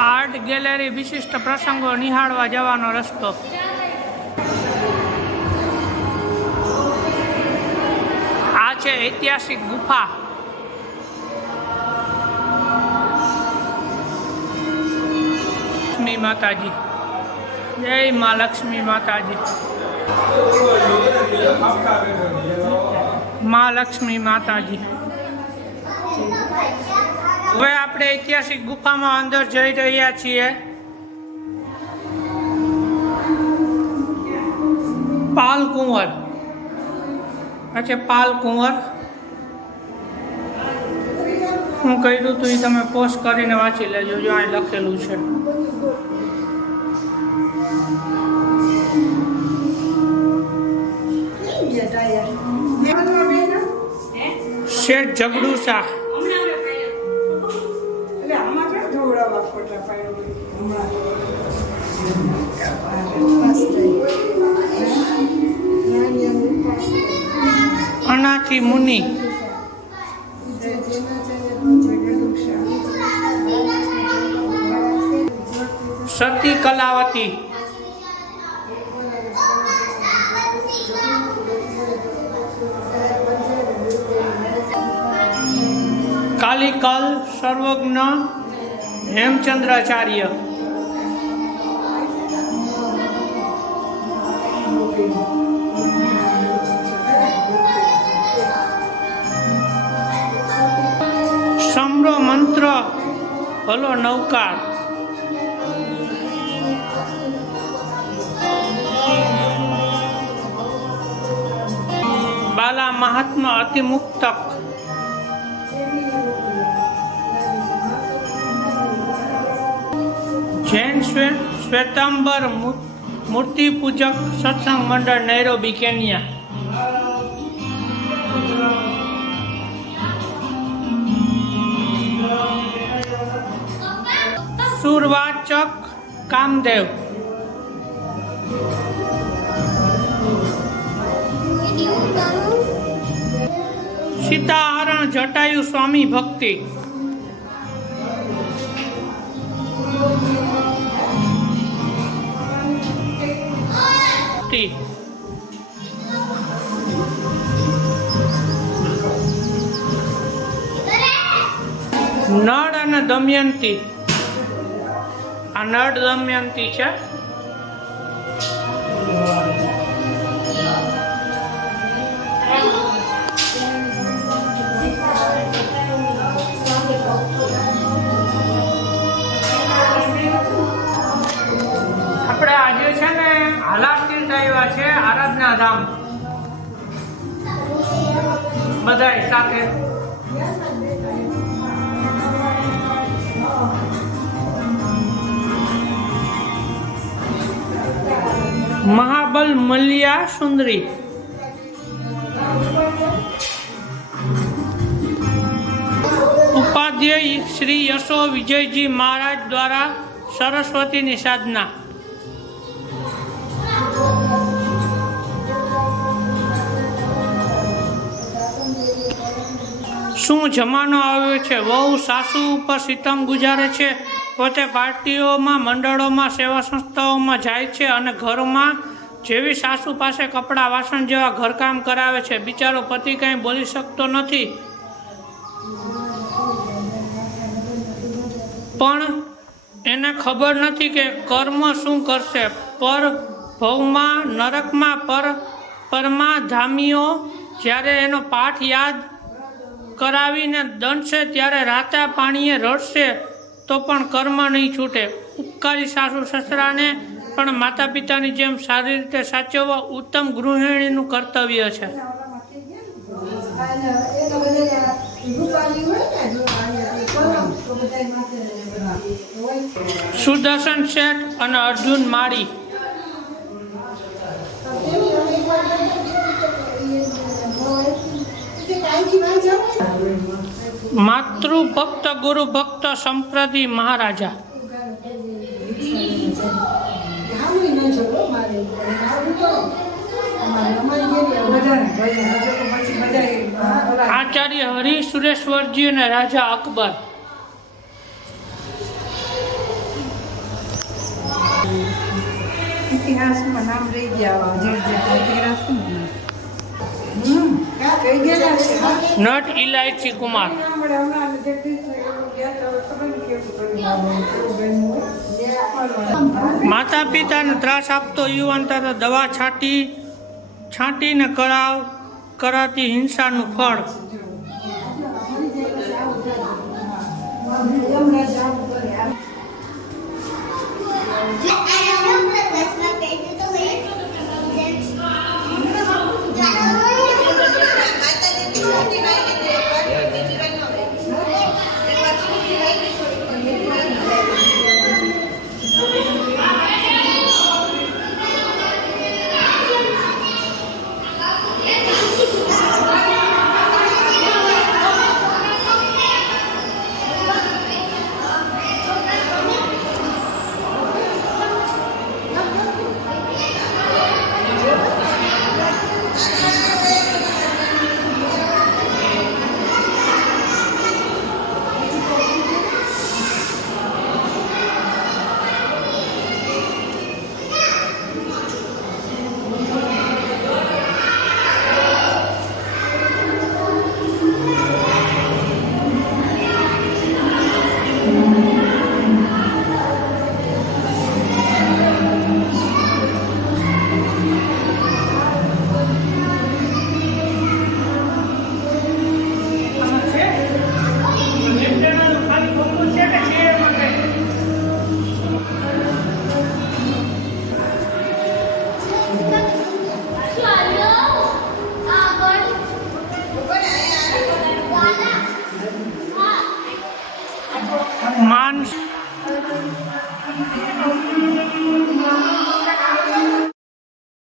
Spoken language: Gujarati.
આર્ટ ગેલેરી વિશિષ્ટ પ્રસંગો નિહાળવા જવાનો રસ્તો. આ છે ઐતિહાસિક ગુફા. લક્ષ્મી માતાજી. જય મા લક્ષ્મી માતાજી. મા લક્ષ્મી માતાજી. હવે આપણે ઐતિહાસિક ગુફામાં અંદર જઈ રહ્યા છીએ. પાલ કુંવર. આ છે પાલ કુંવર. હું કહ્યું હતું એ તમે પોસ્ટ કરીને વાંચી લેજો જો અહીં લખેલું છે. શેઠ જગડુ શાહ અનાથી મુનિ સતી કલાવતી કાલિકલ સર્વજ્ઞ હેમચંદ્રાચાર્ય સમરો મંત્ર ભલો નૌકાર. બાલા મહાત્મા અતિમુક્તક. જૈન શ્વે શ્વેતાંબર મૂર્તિ પૂજક સત્સંગ મંડળ, નૈરોબી, કેન્યા. સુરવાચક કામદેવ. સીતાહરણ જટાયુ સ્વામી ભક્તિ. નળ અને દમયંતી. આ નળ દમયંતી છે. આપણે આજે છે ને હાલાર તીર્થ આવ્યા છે, આરાધના ધામ. બધાય સાથે. મહાબલ મલ્યા સુંદરી. ઉપાધ્યાય શ્રી યશો વિજયજી મહારાજ દ્વારા સરસ્વતીની સાધના. શું જમાનો આવ્યો છે? વહુ, સાસુ ઉપર સિતમ ગુજારે છે? પોતે પાર્ટીઓમાં, મંડળોમાં, સેવા સંસ્થાઓમાં જાય છે અને ઘરમાં જેવી સાસુ પાસે કપડાં વાસણ જેવા ઘરકામ કરાવે છે, બિચારો પતિ કાંઈ બોલી શકતો નથી. પણ એને ખબર નથી કે કર્મ શું કરશે. પર ભવમાં, નરકમાં, પર પરમા ધામીઓ જ્યારે એનો પાઠ યાદ કરાવીને દંડશે ત્યારે રાતા પાણીએ રડશે તો પણ કર્મ નહીં છૂટે. ઉપકારી સાસુ સસરાને પણ માતા પિતાની જેમ સારી રીતે સાચવવા ઉત્તમ ગૃહિણીનું કર્તવ્ય છે. સુદર્શન શેઠ અને અર્જુન માળી માતૃ ભક્ત ગુરુ ભક્ત સંપ્રતિ મહારાજા. આચાર્ય હરિ સુરેશ્વરજી અને રાજા અકબર. ઇતિહાસમાં નામ રહી ગયા. નટ ઇલાયચી કુમાર માતા પિતાને ત્રાસ આપતો યુવાન તથા દવા છાંટી, છાંટીને કરાવ, કરાતી હિંસાનું ફળ Yeah.